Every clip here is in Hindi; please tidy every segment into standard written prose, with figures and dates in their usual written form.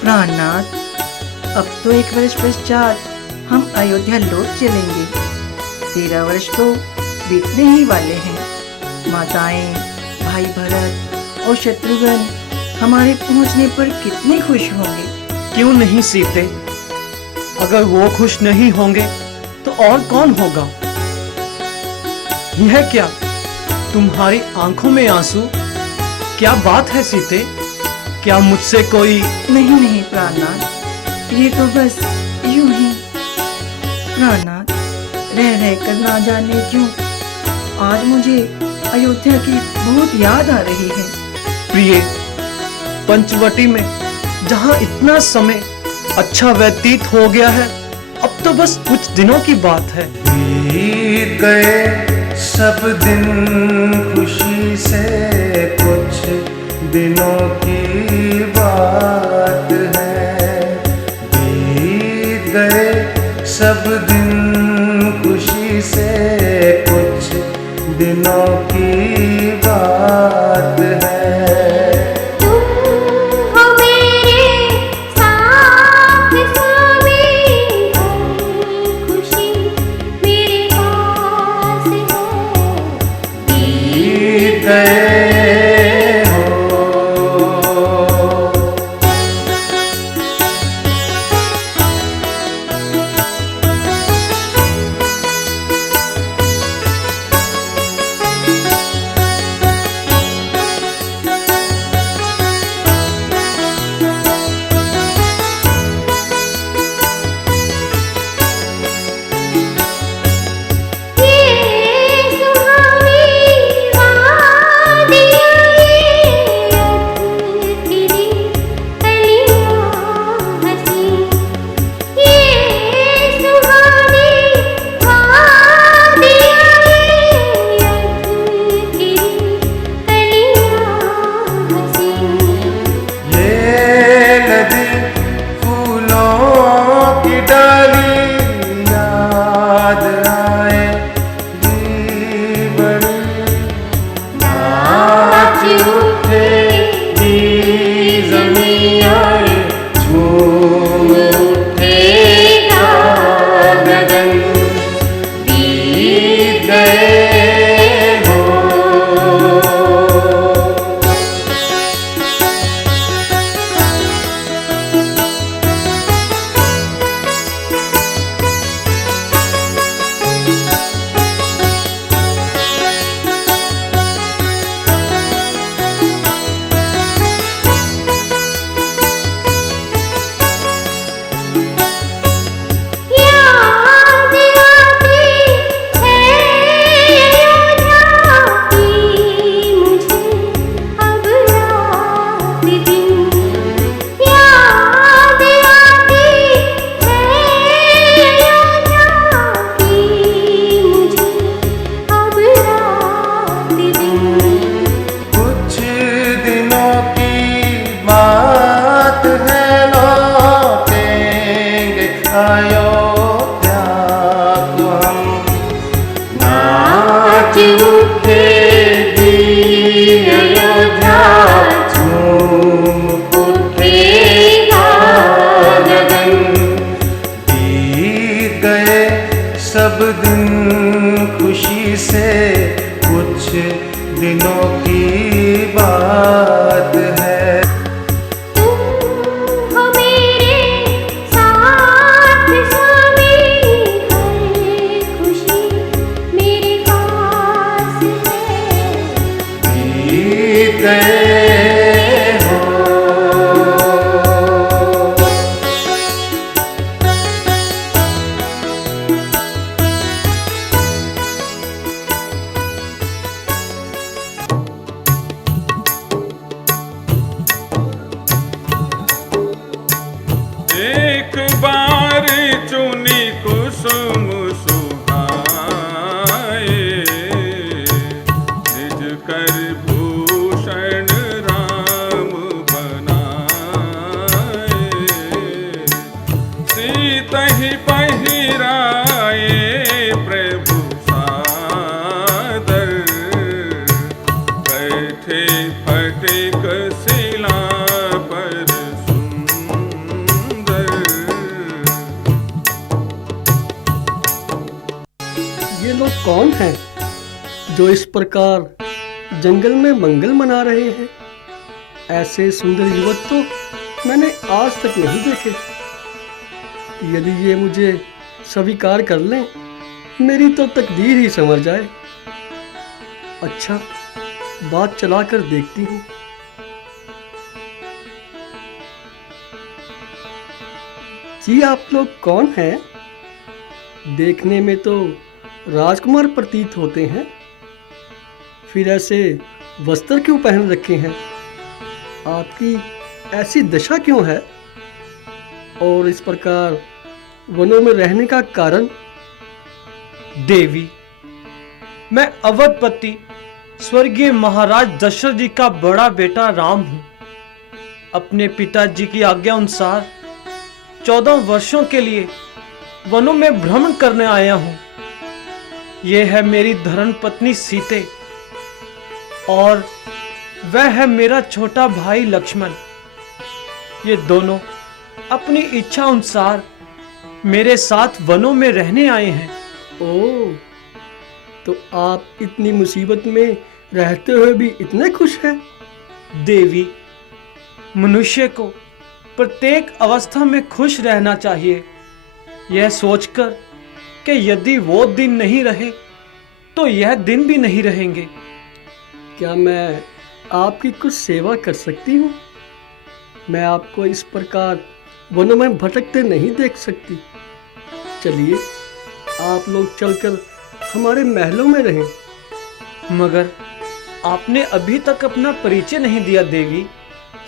प्राणनाथ, अब तो 1 वर्ष पश्चात हम अयोध्या लौट चलेंगे। 13 वर्ष तो बीतने ही वाले हैं। माताएं, भाई भरत और शत्रुघ्न हमारे पहुंचने पर कितने खुश होंगे। क्यों नहीं सीते? अगर वो खुश नहीं होंगे तो और कौन होगा? यह क्या, तुम्हारी आंखों में आंसू? क्या बात है सीते? क्या मुझसे कोई... नहीं नहीं प्राणनाथ, ये तो बस यूं ही। प्राणनाथ, रह रह कर ना जाने क्यों आज मुझे अयोध्या की बहुत याद आ रही है। प्रिय, पंचवटी में जहां इतना समय अच्छा व्यतीत हो गया है, अब तो बस कुछ दिनों की बात है। बीत गए सब दिन खुशी से, कुछ दिनों की बात है। बीत गए सब दिन खुशी से, कुछ दिनों की बात है। गए हो कौन हैं जो इस प्रकार जंगल में मंगल मना रहे हैं? ऐसे सुंदर युवक तो मैंने आज तक नहीं देखे। यदि ये मुझे स्वीकार कर लें, मेरी तो तकदीर ही समझ जाए। अच्छा, बात चला कर देखती हूँ। जी, आप लोग कौन हैं? देखने में तो राजकुमार प्रतीत होते हैं, फिर ऐसे वस्त्र क्यों पहन रखे हैं? आपकी ऐसी दशा क्यों है? और इस प्रकार वनों में रहने का कारण? देवी, मैं अवधपति स्वर्गीय महाराज दशरथ जी का बड़ा बेटा राम हूं। अपने पिताजी की आज्ञा अनुसार 14 वर्षों के लिए वनों में भ्रमण करने आया हूं। यह है मेरी धर्म पत्नी सीते और वह है मेरा छोटा भाई लक्ष्मण। ये दोनों अपनी इच्छा अनुसार मेरे साथ वनों में रहने आए हैं। ओह, तो आप इतनी मुसीबत में रहते हुए भी इतने खुश हैं? देवी, मनुष्य को प्रत्येक अवस्था में खुश रहना चाहिए, यह सोचकर कि यदि वो दिन नहीं रहे तो यह दिन भी नहीं रहेंगे। क्या मैं आपकी कुछ सेवा कर सकती हूँ? मैं आपको इस प्रकार वनों में भटकते नहीं देख सकती। चलिए, आप लोग चलकर हमारे महलों में रहें। मगर आपने अभी तक अपना परिचय नहीं दिया देवी।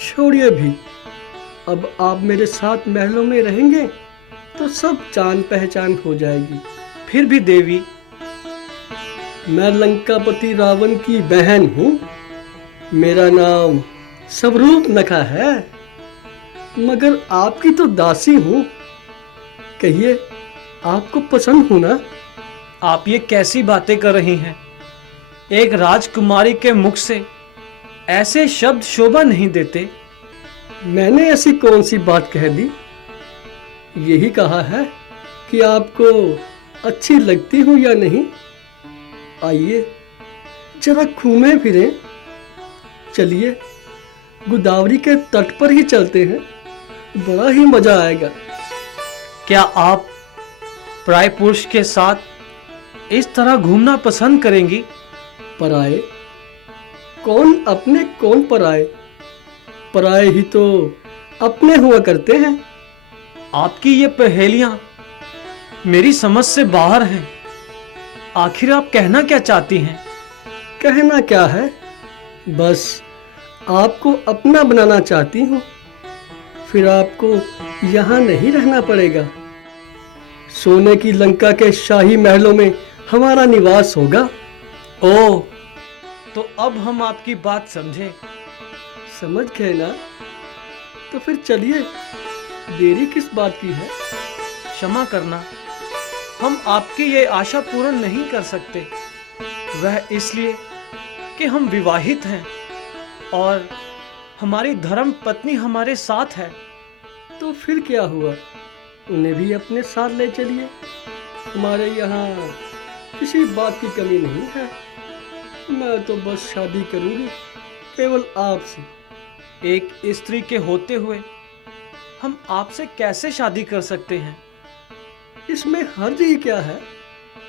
छोड़िए भी, अब आप मेरे साथ महलों में रहेंगे तो सब जान पहचान हो जाएगी। फिर भी देवी, मैं लंकापति रावण की बहन हूँ। मेरा नाम स्वरूप नखा है, मगर आपकी तो दासी हूँ। कहिए, आपको पसंद हूँ ना? आप ये कैसी बातें कर रही हैं? एक राजकुमारी के मुख से ऐसे शब्द शोभा नहीं देते। मैंने ऐसी कौन सी बात कह दी? यही कहा है कि आपको अच्छी लगती हूँ या नहीं। आइए, जरा घूमें फिरें। चलिए, गोदावरी के तट पर ही चलते हैं, बड़ा ही मजा आएगा। क्या आप पराये पुरुष के साथ इस तरह घूमना पसंद करेंगी? पराये? कौन अपने कौन पराये? पराये ही तो अपने हुआ करते हैं। आपकी ये पहेलियां मेरी समझ से बाहर हैं। आखिर आप कहना क्या चाहती हैं? कहना क्या है, बस आपको अपना बनाना चाहती हूँ। फिर आपको यहाँ नहीं रहना पड़ेगा। सोने की लंका के शाही महलों में हमारा निवास होगा। ओह, तो अब हम आपकी बात समझे। समझ गए ना? तो फिर चलिए, देरी किस बात की है? क्षमा करना, हम आपकी ये आशा पूर्ण नहीं कर सकते। वह इसलिए कि हम विवाहित हैं और हमारी धर्म पत्नी हमारे साथ है। तो फिर क्या हुआ, उन्हें भी अपने साथ ले चलिए। हमारे यहाँ किसी बात की कमी नहीं है। मैं तो बस शादी करूँगी केवल आपसे। एक स्त्री के होते हुए हम आपसे कैसे शादी कर सकते हैं? इसमें हर्ज ही क्या है?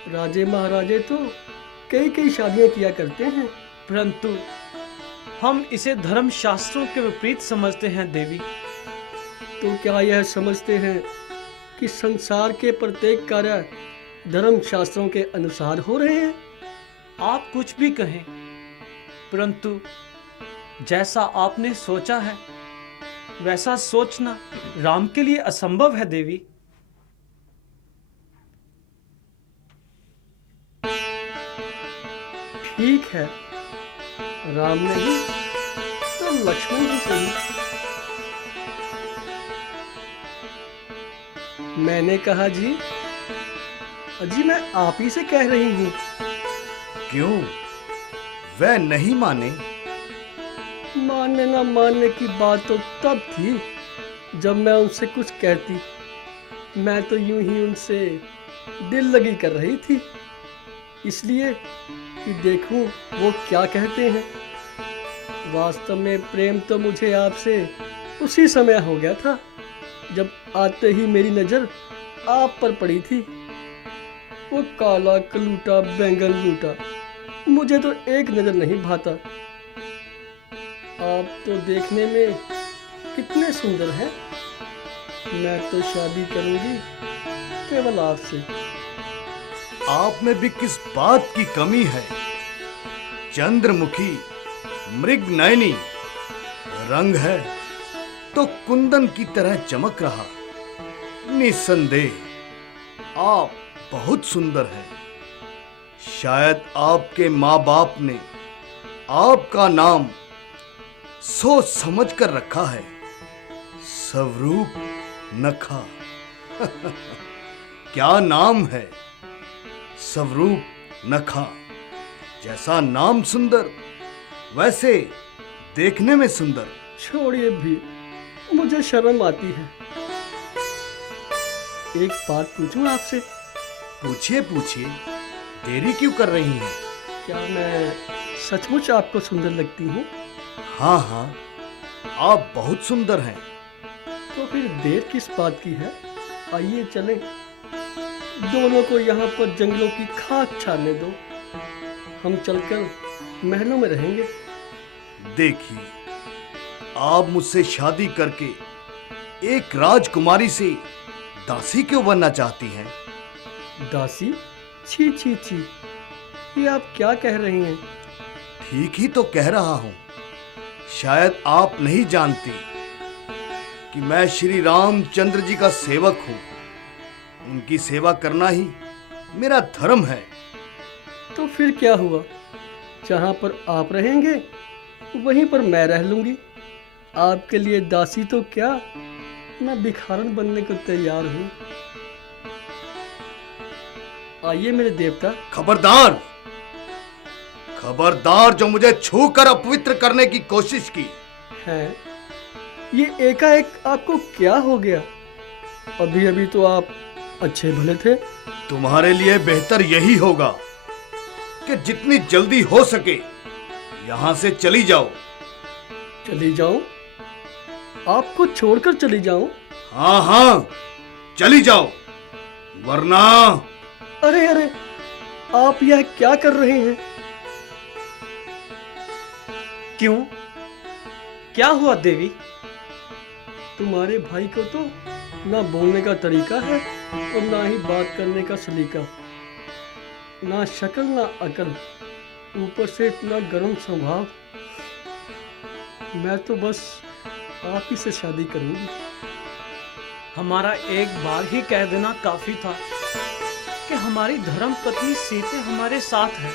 राजे महाराजे तो कई कई शादियां किया करते हैं। परंतु हम इसे धर्म शास्त्रों के विपरीत समझते हैं देवी। तो क्या यह समझते हैं कि संसार के प्रत्येक कार्य धर्म शास्त्रों के अनुसार हो रहे हैं? आप कुछ भी कहें, परंतु जैसा आपने सोचा है वैसा सोचना राम के लिए असंभव है देवी। ठीक है, राम नहीं तो लक्ष्मण ही सही। मैंने कहा जी, अजी मैं आप ही से कह रही हूँ। क्यों, वह नहीं माने? मानने ना मानने की बात तो तब थी जब मैं उनसे कुछ कहती। मैं तो यूं ही उनसे दिल लगी कर रही थी। इसलिए कि देखूं वो क्या कहते हैं। वास्तव में प्रेम तो मुझे आपसे उसी समय हो गया था जब आते ही मेरी नज़र आप पर पड़ी थी। वो काला कलूटा बैंगन लूटा मुझे तो एक नज़र नहीं भाता। आप तो देखने में कितने सुंदर हैं। मैं तो शादी करूंगी केवल आपसे। आप में भी किस बात की कमी है? चंद्रमुखी मृग नयनी रंग है तो कुंदन की तरह चमक रहा। निस्संदेह आप बहुत सुंदर हैं। शायद आपके माँ बाप ने आपका नाम सोच समझ कर रखा है, स्वरूप नखा। क्या नाम है, स्वरूप नखा। जैसा नाम सुंदर वैसे देखने में सुंदर। छोड़िए भी, मुझे शर्म आती है। एक बात पूछूं आपसे? पूछिए पूछिए, देरी क्यों कर रही हैं? क्या मैं सचमुच आपको सुंदर लगती हूँ? हाँ हाँ, आप बहुत सुंदर हैं। तो फिर देर किस बात की है? आइए चलें। दोनों को यहाँ पर जंगलों की खाक छाने दो। हम चलकर महलों में रहेंगे। देखिए, आप मुझसे शादी करके एक राजकुमारी से दासी क्यों बनना चाहती हैं? दासी? छी छी छी, ये आप क्या कह रही हैं? ठीक ही तो कह रहा हूं। शायद आप नहीं जानती कि मैं श्री रामचंद्र जी का सेवक हूं। उनकी सेवा करना ही मेरा धर्म है। तो फिर क्या हुआ? जहाँ पर आप रहेंगे वहीं पर मैं रह लूंगी। आपके लिए दासी तो क्या, मैं भिखारन बनने को तैयार हूँ। आइए मेरे देवता। खबरदार, खबरदार, जो मुझे छूकर अपवित्र करने की कोशिश की है। ये एकाएक आपको क्या हो गया? अभी अभी तो आप अच्छे भले थे। तुम्हारे लिए बेहतर यही होगा कि जितनी जल्दी हो सके यहां से चली जाओ। चली जाऊं? आपको छोड़कर चली जाऊं? हाँ हाँ, चली जाओ, वरना। अरे अरे, आप यह क्या कर रहे हैं? क्यों, क्या हुआ देवी? तुम्हारे भाई को तो ना बोलने का तरीका है और ना ही बात करने का सलीका। ना शक्ल ना अकल, ऊपर से इतना गर्म स्वभाव। मैं तो बस आप ही से शादी करूंगी। हमारा एक बार ही कह देना काफी था कि हमारी धर्म पत्नी सीते हमारे साथ है।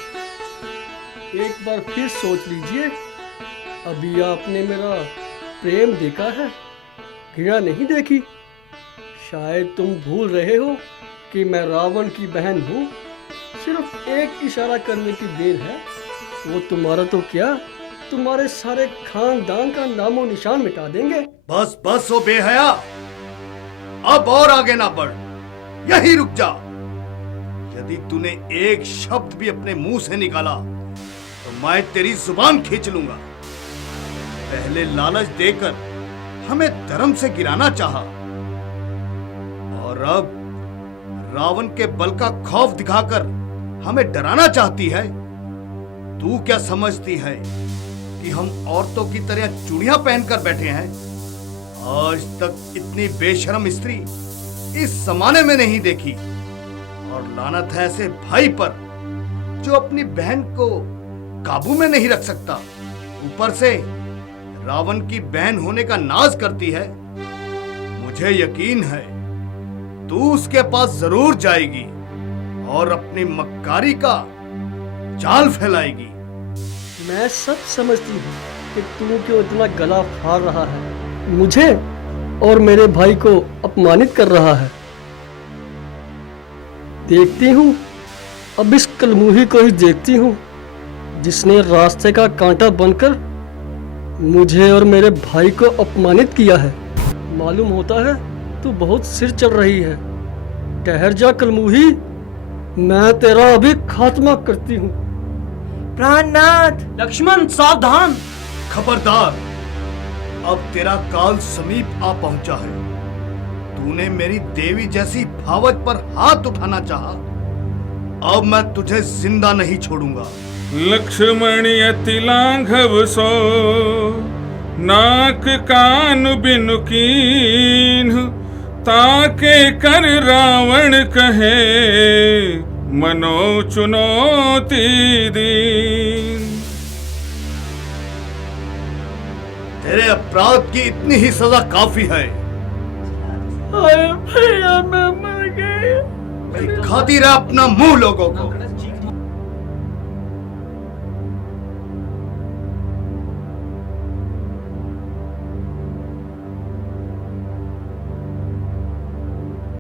एक बार फिर सोच लीजिए। अभी आपने मेरा प्रेम देखा है, घृणा नहीं देखी। शायद तुम भूल रहे हो कि मैं रावण की बहन हूँ। सिर्फ एक इशारा करने की देर है, वो तुम्हारा तो क्या, तुम्हारे सारे खानदान का नामो निशान मिटा देंगे। बस बस ओ बेहया, अब और आगे ना बढ़, यही रुक जा। यदि तूने एक शब्द भी अपने मुंह से निकाला तो मैं तेरी जुबान खींच लूंगा। पहले लालच देकर हमें धर्म से गिराना चाहा, और अब रावण के बल का खौफ दिखाकर हमें डराना चाहती है। तू क्या समझती है कि हम औरतों की तरह चूड़ियां पहनकर बैठे हैं? आज तक इतनी बेशर्म स्त्री इस जमाने में नहीं देखी। और लानत है ऐसे भाई पर जो अपनी बहन को काबू में नहीं रख सकता। ऊपर से रावण की बहन होने का नाज करती है। मुझे यकीन है तू उसके पास जरूर जाएगी और अपनी मक्कारी का जाल फैलाएगी। मैं सब समझती हूँ कि तू क्यों इतना गला फाड़ रहा है, मुझे और मेरे भाई को अपमानित कर रहा है। देखती हूँ, अब इस कलमुही को ही देखती हूँ जिसने रास्ते का कांटा बनकर मुझे और मेरे भाई को अपमानित किया है। मालूम होता है तू बहुत सिर चढ़ रही है। ठहर जा कलमुही, मैं तेरा अभी खात्मा करती हूँ। प्राणनाथ, लक्ष्मण सावधान। खबरदार, अब तेरा काल समीप आ पहुंचा है। तूने मेरी देवी जैसी भावज पर हाथ उठाना चाहा, अब मैं तुझे जिंदा नहीं छोड़ूंगा। लक्ष्मण अति लांघव सो, नाक कान बिनु कीन्ह, ताके कर रावण कहे, मनो चुनौती दीन। तेरे अपराध की इतनी ही सजा काफी है। भैया मैं मर गई। दिखाती रह अपना मुंह लोगों को।